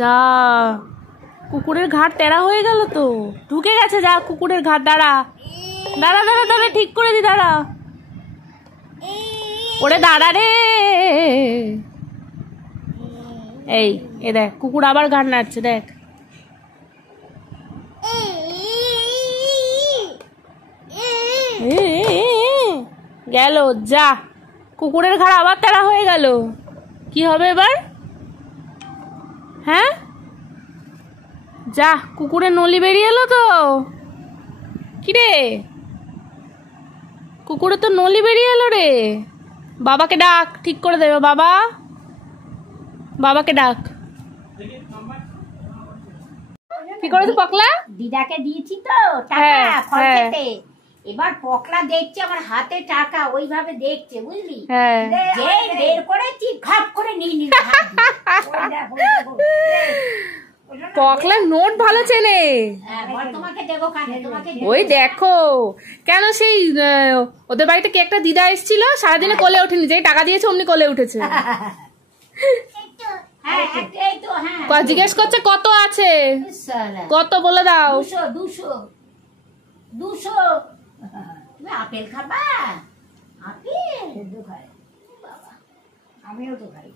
যা কুকুরের ঘাট টেরা হয়ে গেল তো, ঢুকে গেছে। যা কুকুরের ঘাট, দাঁড়া দাঁড়া দাঁড়া দাঁড়া, ঠিক করে দি, দাঁড়া। ওরে দাঁড়া রে। এই দেখ কুকুর আবার ঘাট নাড়ছে, দেখ। গেল, যা কুকুরের ঘাড় আবার তেড়া হয়ে গেল। কি হবে এবার? হ্যাঁ, যা কুকুরের নলি বেরিয়ে এলো তো। কিরে, কুকুরের তো নলি বেরিয়ে এলো রে। বাবাকে ডাক, ঠিক করে দেবে। বাবাকে ডাক। কি করেছো পকলা? দিদাকে দিয়েছি তো টাকা ফল খেতে। এবার পকলা দেখছে আমার হাতে টাকা, ওইভাবে দেখছে, বুঝলি? যে বের করেছি ঘাপ করে নিয়ে নিল। পকলা নোট ভালো চেনে। তোমাকে দেবো কানে, তোমাকে ওই দেখো, কেন সেই ওদের বাড়িতে কে একটা দিদা এসেছিল, সারাদিনে কোলে ওঠেনি, যেই টাকা দিয়েছে অমনি কোলে উঠেছে। জিজ্ঞেস করছে কত আছে, কত বলে দাও। 200 তুমি আপেল খাবা? আপেল খাই বাবা, আমিও তো খাই।